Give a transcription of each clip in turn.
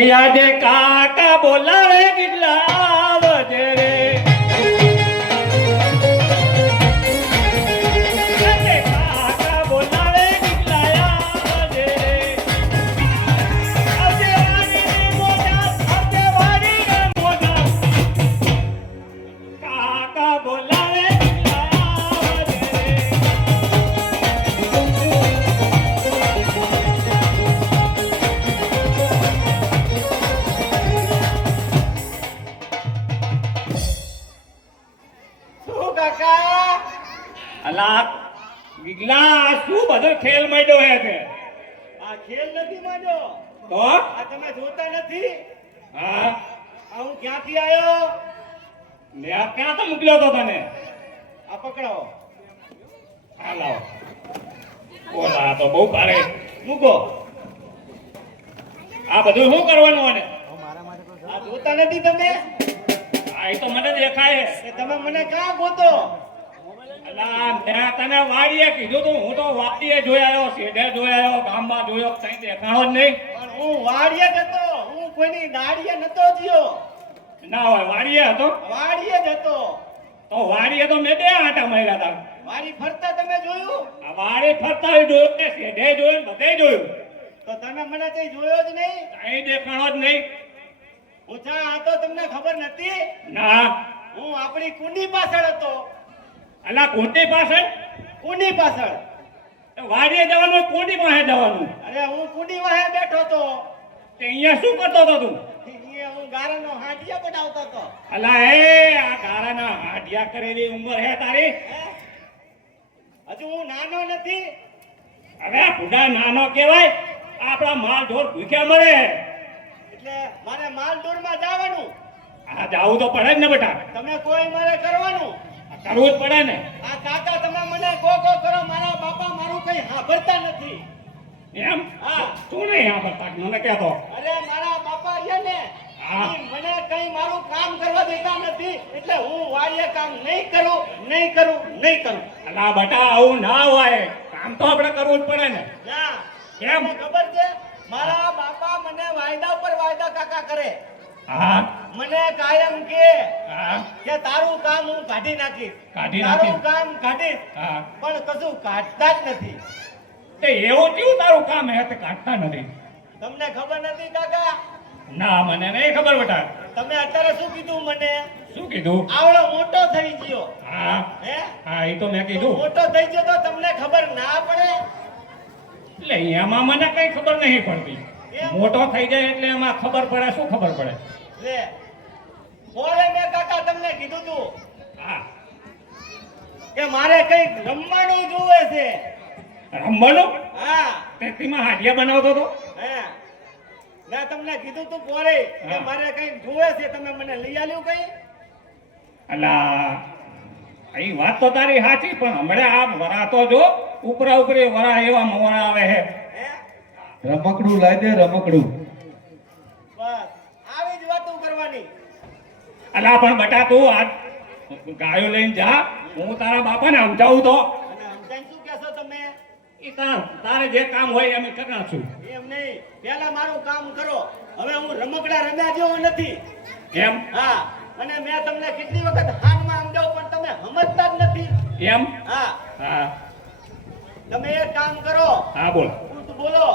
યાદે કાકા બોલાવે કેટલા વજે રે શું બધો ખેલ માંડ્યો હે તે આ ખેલ નથી માંડ્યો તો આ તમે જોતા નથી હા આ હું ક્યાંથી આવ્યો ને આ ક્યાં તો મોકલ્યો તો તને આ પકડો આ લાવો ઓલા તો બહુ ભારે મૂકો આ બધું શું કરવાનું આને આ જોતા નથી તમે આ તો મને દેખાય કે તમે મને ક્યાં ગોતો અલા મેં તને વાડીએ કીધું તું હું તો વાડીએ જોઈ આવ્યો સીધે જોઈ આવ્યો ગામમાં જોયો કઈ દેખાણો જ નહીં પણ હું વાડીએ જ હતો હું કોઈની દાડીએ નતો જ્યો ના હોય વાડીએ હતો વાડીએ જ હતો તો વાડીએ તો મેં બે આંટા માર્યા હતા વાડી ફરતા તમે જોયું આ વાડી ફરતા જોયું ને સીધે જોયું બધે જોયું તો તમે મને કઈ જોયો જ નહીં કઈ દેખાણો જ નહીં પૂછા આ તો તમને ખબર નથી ના હું આપણી કુંડી પાછળ હતો અલા કોટી પાસે કુંડી પાછળ વાડીએ જવાનું કોટી પાસે જવાનું અરે હું કુંડી વાહે બેઠો તો તે અહીંયા શું કરતો હતો તું અહીંયા હું ગારાનો હાંડિયા બનાવતો હતો અલા એ આ ગારાના હાડિયા કરેલી ઉંમર હે તારી હે? હજુ હું નાનો નથી હવે બુઢા નાનો કહેવાય આપણા માલ ઢોર ભૂખ્યા મરે એટલે મારે માલદોરમાં જવાનું આ જાવું તો પડે જ ને બેટા તમે કોઈ મારે કરવાનું કરવું જ પડે ને આ કાકા તમે મને ગો કરો મારા બાપા મારું કઈ સાંભળતા નથી એમ હા તું નહીં આ બતા મને કહેતો અરે મારા બાપા છે ને હા. ઈ મને કઈ મારું કામ કરવા દેતા નથી એટલે હું વાડીએ કામ નહીં કરું અલા બેટા આવું ના હોય કામ તો આપણે કરવું જ પડે ને ના કેમ? તમને ખબર છે મારા બાપા મને વાયદા ઉપર વાયદા કાકા કરે હા મને કાયમ કે હા તારું કામ હું કાઢી નાખીશ કાઢી તારું નાખીશ. કામ કાઢીશ હા પણ કશું કાઢતા જ નથી તે એવું કેવું તારું કામ હે તે કાઢતા નથી તમને ખબર નથી કાકા ના મને નહીં ખબર બેટા તમે અત્યારે શું કીધું મને શું કીધું આવડો મોટો થઈ ગયો હા હે હા એ તો મેં તો કીધું મોટો થઈ ગયો તો તમને ખબર ના પડે એટલે એમાં મને કઈ ખબર નહીં પડતી એમ? મોટો થઈ જાય એટલે એમાં ખબર પડે શું ખબર પડે લે કોણે મેં કાકા તમને કીધું તું હા કે મારે કઈક રમવાનું જોવે છે રમવાનું હા તે તેમાં હાડિયા બનાવતો હતો હે મેં તમને કીધું તું પોરે કે હા. મારે કઈક જોવે છે તમે મને લઈ આલ્યું કઈ અલા એ વાત તો તારી સાચી પણ હમણાં આ વરા તો જો ઉપરા ઉપરી વરા એવા મોણા આવે છે હે રમકડું લાવી દે રમકડું બસ આવી જ વાતો કરવાની અલા પણ બટા તું આ ગાયો લઈને જા હું તારા બાપાને સમજાવું તો અને સમજાઈને શું કહેશો તમે એ તારે જે કામ હોય એમ કરી નાખશું એમ નહીં પહેલા મારું કામ કરો હવે હું રમકડા રમ્યા જેવો નથી એમ હા અને મેં તમને કેટલી વખત હાનમાં સમજાવું પણ તમે સમજતા જ નથી એમ હા હા તમે એક કામ કરો હા બોલ તું બોલો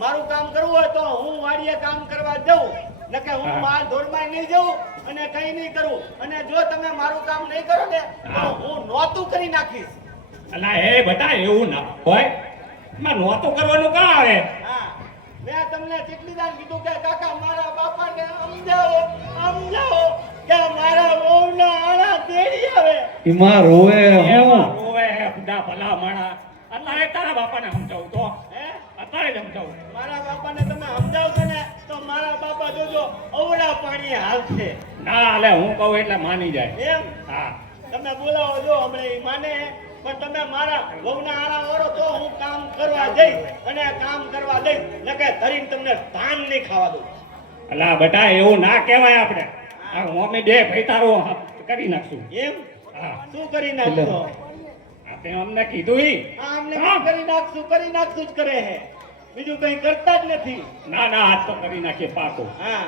મારું કામ કરવું હોય તો હું વાડીએ કામ કરવા જઉં નકે હું હા. માલ ઢોરમાં નહીં જઉં અને કઈ નહીં કરું અને જો તમે મારું કામ નહીં કરો ને તો હા. હું નોતું કરી નાખીશ અલા એ બટા એવું ના હોય એમાં નહોતું કરવાનું કાં આવે હા મેં તમને કેટલી વાર કીધું કે કાકા મારા બાપાને સમજાવો કે મારા વહુના આણા તેડી આવે એમાં રોવે એમાં હું રોવે હે બુઢા ભલા માણા અત્યારે તારા બાપાને સમજાવું તો હે અત્યારે જ સમજાવું મારા બાપાને તમે સમજાવશો ને તો મારા બાપા જોજો અવળા પાણી હાલશે ના હાલે હું કહું એટલે માની જાય એમ હા તમે બોલાવો જો હમણાં ઈ માને પણ તમે મારા વહુના આરા ઓરો તો હું કામ કરવા જઈશ અને કામ કરવા જઈશ નકે ધરીને તમને ધાન નહીં ખાવા દઉં અલા બેટા એવું ના કહેવાય આપણે આ મમ્મી બે ભાઈ તારું કરી નાખશું એમ હા શું કરી નાખશો આપણે અમને કીધું ઈ આ અમને હા. કરી નાખશું જ કરે હે બીજું કઈ કરતા જ નથી. ના ના આજ તો કરી નાખીએ પાકો. હા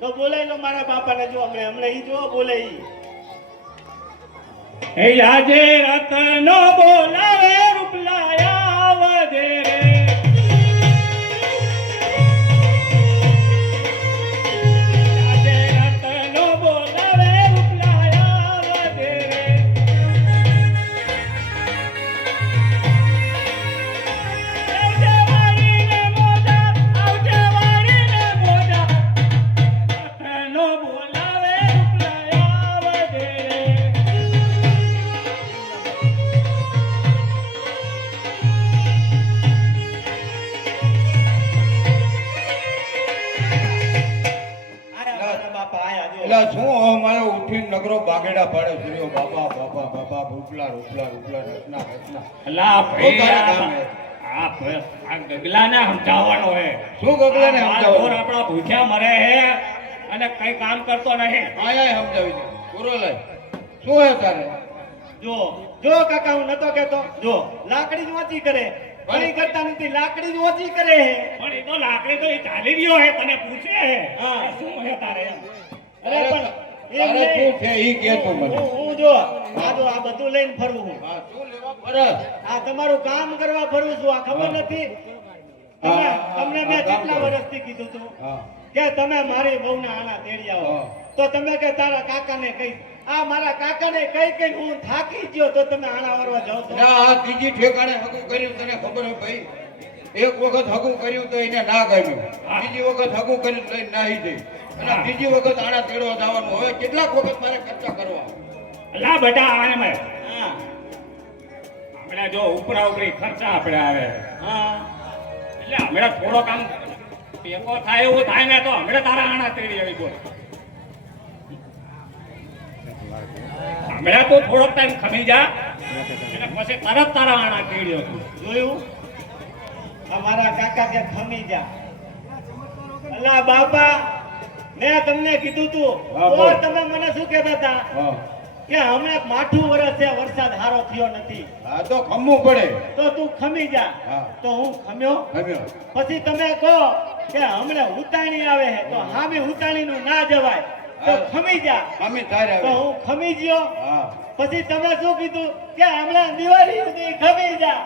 તો બોલાય લો મારા બાપાને, જો હમણાં ઈ જો બોલે ઈ. હે આજે રતનો બોલાવે રૂપલાયા વધે રે. આજે રતનો બોલાવે રૂપલાયા વધે રે. આવજે વાળીને મોજા, આવજે વાળીને મોજા. રતનો બોલાવે રૂપલાયા વધે રે. આયા મારા બાપા આયા જો. એટલે શું હવે મારે ઉઠીને નગરો બાગેડા પાડે ફર્યો બાપા બાપા બાપા રૂપલા રૂપલા રૂપલા રચના રચના. અલા ભાઈ શું તારે કામ હે? આ ગગલાને સમજાવવાનો હે. શું ગગલાને આ સમજાવવાનું? ઢોર આપણા ભૂખ્યા મરે હે અને કઈ કામ કરતો નહીં. આયા સમજાવી દે પૂરો લઈ. શું હે તારે? જો જો કાકા હું નતો કેતો, જો લાકડી જ ઓછી કરે, ઘણી કરતા નથી, લાકડી જ ઓછી કરે હે. પણ એ તો લાકડી તો એ ચાલી રહ્યો હે, તને પૂછે હે. હા. આ શું હે તારે એમ? અરે પણ એમ તારે નહીં. શું છે ઈ કે તું મને. હું જો આ બધું લઈને ફરું હું. હા, શું લેવા ફરસ? આ તમારું કામ કરવા ફરું છું, આ ખબર નથી હા, તમને મેં કામ કેટલા કરો. વર્ષથી કીધું તું હા કે તમે મારી બહુના આના તેડી આવો, હા. તો તમે કે તારા કાકાને કઈ, આ મારા કાકાને કઈ કઈ હું થાકી ગયો તો તમે આણા વરવા જાઓ છો. ના, આ ત્રીજી ઠેકાણે હગું કર્યું તને ખબર હે ભાઈ? એક વખત હગું કર્યું તો એને ના ગમ્યું, બીજી વખત હગું કર્યું તો એને નાહી દઈ, અને ત્રીજી વખત આણા તેડવા જવાનું. હવે કેટલાક વખત મારે ખર્ચા કરવા? અલા બેટા આને મેં હા હમણાં જો ઉપરા ઉપરી ખર્ચા આપણે આવે હા એટલે હમણાં થોડોક આમ ટેકો થાય એવું થાય ને તો હમણાં તારા આણા તેડી આવી બોલ. હમણાં તો થોડોક ટાઈમ ખમી જા એટલે પછી તરત તારા આણા તેડી હતું. જોયું, આ મારા કાકા કે ખમી જા. અલા બાપા મેં તમને કીધું તું, હા, તો બોલ. તમે મને શું કહેતા હતા હા કે હમણાં માઠું વરસ છે, વરસાદ હારો થયો નથી, હા, તો ખમવું પડે. તો તું ખમી જા. હા. તો હું ખમ્યો. ખમ્યો. પછી તમે કહો કે હમણાં ઉતાણી આવે છે, તો હામે ઉતાણીનું ના જવાય, તો હા. ખમી જા. ખમી થાય તો હવે. હું ખમી ગયો. હા પછી તમે શું કીધું કે હમણાં દિવાળી સુધી ખમી જા.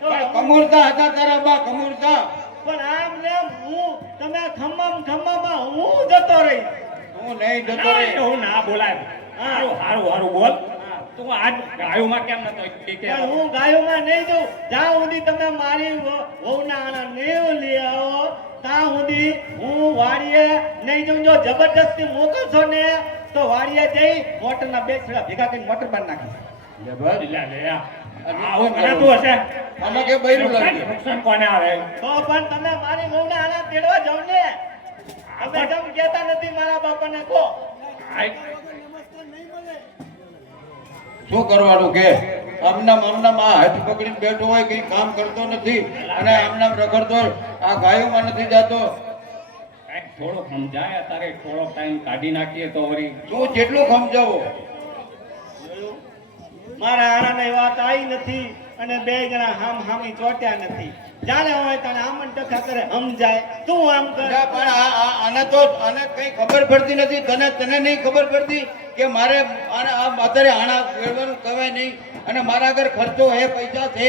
તો પણ કમૂરતા હતા તારા બા, કમૂરતા. પણ આમ ને હું તમે ખમ્મામાં હું જતો રહી. હું નહીં જતો ના, રે. એવું ના બોલાય. હારું હારું હારું બોલ. તું આજ ગાયોમાં કેમ નતો કે પણ હું ગાયોમાં નહીં જઉં, જ્યાં સુધી તમે મારી વહુના આણા નહીં લઈ આવો ત્યાં સુધી હું વાડીએ નહીં જઉં. જો જબરદસ્તી મોકલશો ને તો વાડીએ જઈ મોટરના બે છેડા ભેગા કરીને મોટર બાંધી નાખીશ. લે બસ. લે લે આવું કરાતું હશે. આમાં કે બૈરું લાગે. નુકસાન કોને આવે? તો પણ તમે મારી વહુના આણા તેડવા જાવ ને, તમે કેમ કહેતા નથી મારા બાપાને કહો. શું કરવાનું કે આમનામ આ હાથ પકડીને બેઠો હોય, કઈ કામ કરતો નથી અને આમનામ રખડતો હોય. આ ગાયોમાં નથી જાતો. કાંઈક થોડું સમજાય તારે થોડોક ટાઈમ કાઢી નાખીએ તો વળી તું જેટલું સમજાવો. મારા આણાની વાત આવી નથી અને બે જણા હામી ચોટ્યા નથી. જાણે હોય તાણે આમન ટકા કરે, સમજાય તું આમ કર. અલ્યા પણ આને કઈ ખબર પડતી નથી. તને નહીં ખબર પડતી કે મારે અત્યારે આણા વેળવાનું કહેવાય નહીં અને મારા આગળ ખર્ચો હે, પૈસા છે.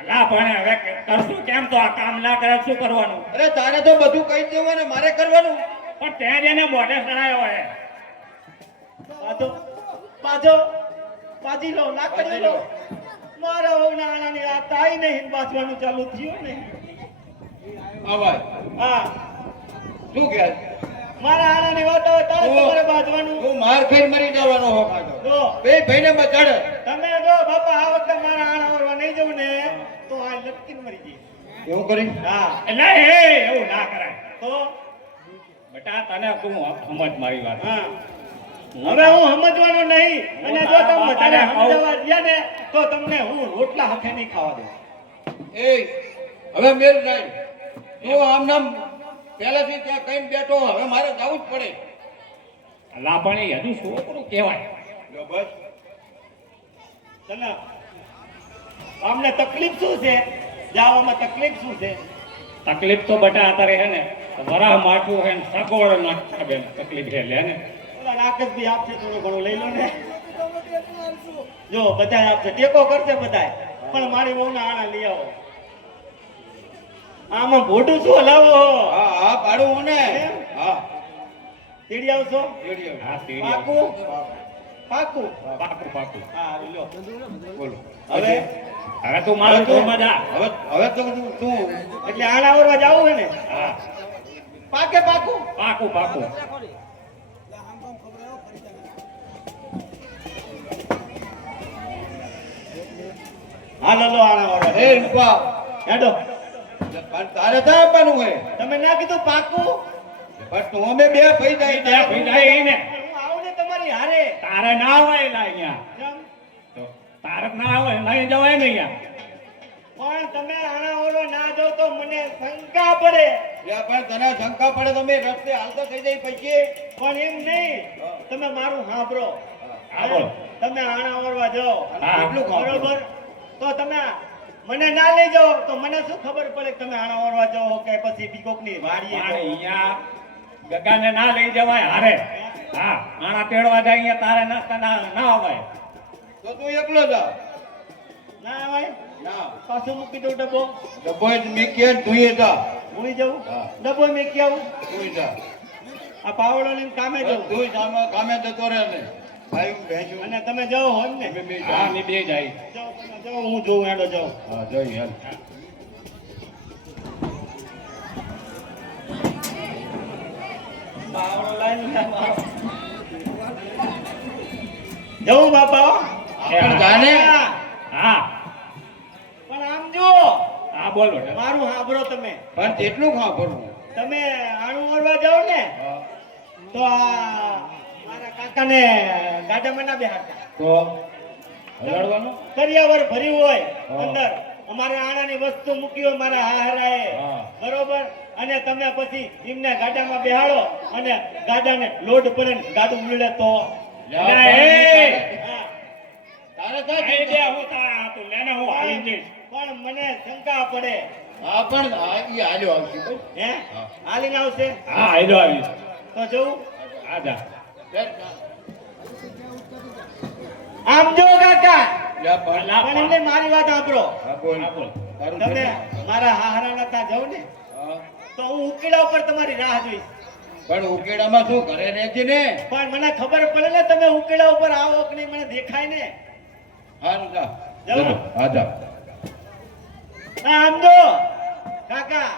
અલા પણ હવે કરશું કેમ? તો આ કામ ના કરે શું કરવાનું? અરે તારે તો બધું કહી દેવું ને મારે કરવાનું. પણ ત્યાં જેને મોઢે સડાયો હોય પાછી લો લાકડી લો. મારા વહુના આણાની વાત આવી નહીં, બાજવાનું ચાલુ થયું ને. આવાજ હા શું કહે? મારા આણાની વાત આવે તારે તમારે બાજવાનું. તું માર ખાઈને મરી જવાનો હો કાઢો. જો બે ભાઈને બચાડે. તમે જો બાપા આ વખતે મારા આણા વરવા નહીં જવું ને તો આ લટકીને મરી જઈએ. એવું કરી? હા એટલે એ એવું ના કરાય. તો બેટા તને તું સમજ મારી વાત. હા હવે હું સમજવાનો નહીં, અને જો તમે વધારે સમજાવવા ગયા ને તો તમને હું રોટલા હાથે નહીં ખાવા દઉં. એ હવે મેલ જાય. તું આમ નામ પહેલાથી ત્યાં કઈ બેઠો, હવે મારે જવું જ પડે. અલા પણ એ હજુ છોકરું કહેવાય. જો બસ. તને અમને તકલીફ શું છે? જવામાં તકલીફ શું છે? તકલીફ તો બટા અત્યારે હે ને વરાહ માઠું હે ને સગવડ નાખતા બેન તકલીફ હે લે ને ઓલા રાકેશ ભી આપશે થોડું ઘણું લઈ લો ને જો બધાય આપશે ટેકો કરશે બધાય પણ મારી વહુના આણા લઈ આવો આમાં ભોટું શું હલાવો હા હા પાડું હું ને એમ? હા તેડી આવશો રેડી આવ. હા તીડી પાકું પાકું પાકું પાકું હા લો બોલો હવે હવે તું મારું તો મજા હવે તો તું એટલે આણા આવરવા જાવું હે ને હા પાકે પાકું પાકું પાકું હાલો લો આણા આવરવા એ રૂપા હેડો પણ તારે તો આપવાનું હોય તમે ના કીધું પાકું પણ તું અમે બે પૈસા બે ભીડાઈ ને હું આવું ને તમારી હારે તારે ના હોય લા અહીંયા કેમ? તો તારે જ ના હોય નહીં જવાય ને અહીંયા પણ તમે આણા આવરવા ના જાઓ તો મને શંકા પડે યા પણ તને શંકા પડે તો મેં રસ્તે હાલતો થઈ જાય પછી પણ એમ નહીં તમે મારું સાંભળો હા, બોલો. તમે આણા આવરવા જાઓ હા. કેટલું ખાવું? બરોબર તો તમે મને ના લઈ જાઓ તો મને શું ખબર પડે કે તમે આણા આવરવા જાઓ કે પછી બીકોકની વાડીએ પણ જાઓ? અહીંયા ગગાને ના લઈ જવાય હારે હા આણા તેડવા જાય અહીંયા તારે ના અવાય તો તું એકલો જા ના આવાય ના પાછું મૂકી દઉં ડબ્બો ડબ્બો જ મેકીએ ને તુંય જા ભૂલી જાઉં હા. ડબ્બો મેકી આવું તુંય જા આ પાવડો લઈને કામે જાઉં તુંય કામે જતો રહે ને ભાઈ ભેંસું અને તમે જાઓ હોમ ને અમે બે હા મેં બે જાય જાઓ તમે જાઓ હું જોઉં હેડો જાઉં હા જઈ હાલ પાવડો લાવીને મારો જવું બાપા પણ જાને હા પણ આમ જો હા બોલ બેટા મારું સાંભળો તમે પણ કેટલું ખાવાનું તમે આણું ઓરવા જાઓ ને તો આ મારા કાકાને ગાડામાં ના બેહાડતા તો હલાડવાનું કરિયાવર ભર્યું હોય હા. અંદર અમારે આણાની વસ્તુ મૂકી હોય મારા હાહરાએ હા. બરોબર અને તમે પછી એમને ગાડામાં બેહાડો અને ગાડાને લોડ પડે ને ગાડું ઉલડે તો ના, એ! હા. તારે અહીં ક્યાં બે હું તારા હાથું લેને હું હાલી જઈશ પણ મને શંકા પડે હા પણ ઈ હાલ્યો આવશે ભાઈ હે હા. હાલીને આવશે હા આયલો આવીશ તો જવું હા જા આમ જો કાકા યા પણ અલા, પણ એમને મારી વાત સાંભળો હા બોલ હા, બોલ. તારું તમે કેટલું? મારા હાહરાના ત્યાં જાઓ ને હા. તો હું ઉકેલા ઉપર તમારી રાહ જોઈશ પણ ઉકેડામાં શું ઘરે રહેજે ને પણ મને ખબર પડે ને તમે ઉકેલા ઉપર આવો કે નહીં મને દેખાય ને હારું જા જાઉં? હા જા હા, આમ જો કાકા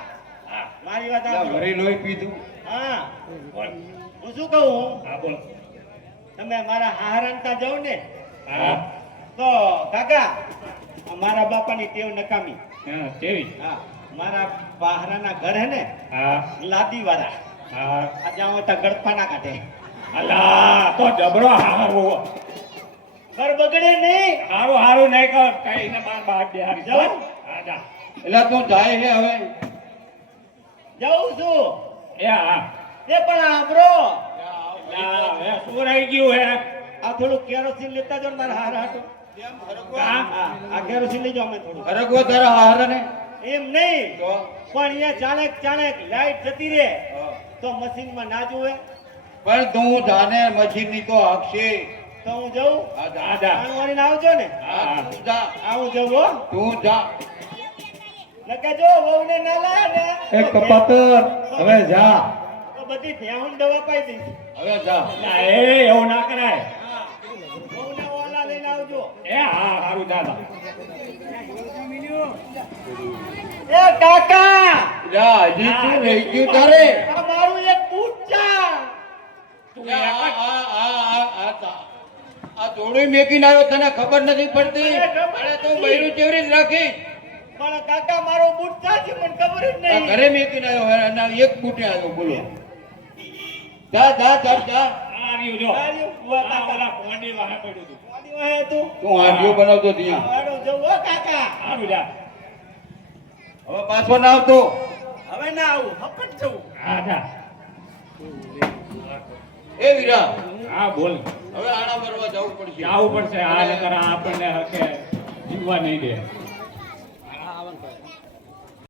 હા મારી વાત લા, સાંભળો ભરી લોહી પીધું હા બોલ હું શું કહું હા બોલ તમે મારા હાહરાના ત્યાં જાઓ ને હા તો કાકા મારા બાપાની ટેવ નકામી હા કેવી હા મારા બહારાના ઘર હે ને હા લાદી વાળા હા આજે આવો તો ગળપા ના કાઢે અલા તો જબરો હારું ઘર બગડે નહીં હારું હારું નહીં કર કઈ ને બાર બાર બે હારી જાઉં? હા જા એટલે તું જાય છે હવે જાઉં છું એ હા એ પણ આબરો લા, હવે શું રહી ગયું હે આ થોડું કેરોસીન લેતા જો ને મારા હાર હાટો હા હા આ કેરોસીન લઈ જાઓ અમે થોડું હરગવો તારા હારે ને એમ નહીં તો પણ અહીંયા ચાણક ચાણક લાઈટ જતી રહે તો મશીનમાં ના જોવે પણ તું જાને મશીન ની તો આપશે તો હું જાઉં હા જા હા જા પાણી વાળીને આવજો ને હા તું જા આવું જવું હો તું જા નકે જો વહુને ના લાયા ને એ કપાતર હવે જા તો બધી ભેહું દવા પાઈ દઈશ હવે જા લા, એ એવું ના કરાય હા વહુને ઓલા લઈને આવજો એ હા હારું જા જા. એ કાકા જા હજી શું રહી ગયું તારે આ મારું એક બૂટ ચા તું આ એક જ- જોડું મેકીને આવ્યો તને ખબર નથી પડતી મને ખબર અરે તું નથી. બૈરું ચેવડી જ રાખી પણ કાકા મારો બૂટ ચા છે મને ખબર જ આ નહીં ઘરે મેકીને આવ્યો હે, અને એક બૂટે આવ્યો બોલો જા જા જા જા આ રહ્યું જો સારું, બુઆ આ કાકા. ઓલા પોંડી વાહે પડ્યું હતું. કોની વાહે તું તું હાંડિયો બનાવતો ત્યાં હાડો જવું હો કાકા હારું જા હવે પાછો ના આવતો હવે ના આવું હપટ જવું હા જા એ વીરા હા બોલ હવે આણા ભરવા જવું પડશે જાવું પડશે આ નકર આ આપણને હકે જીવવા નહીં દે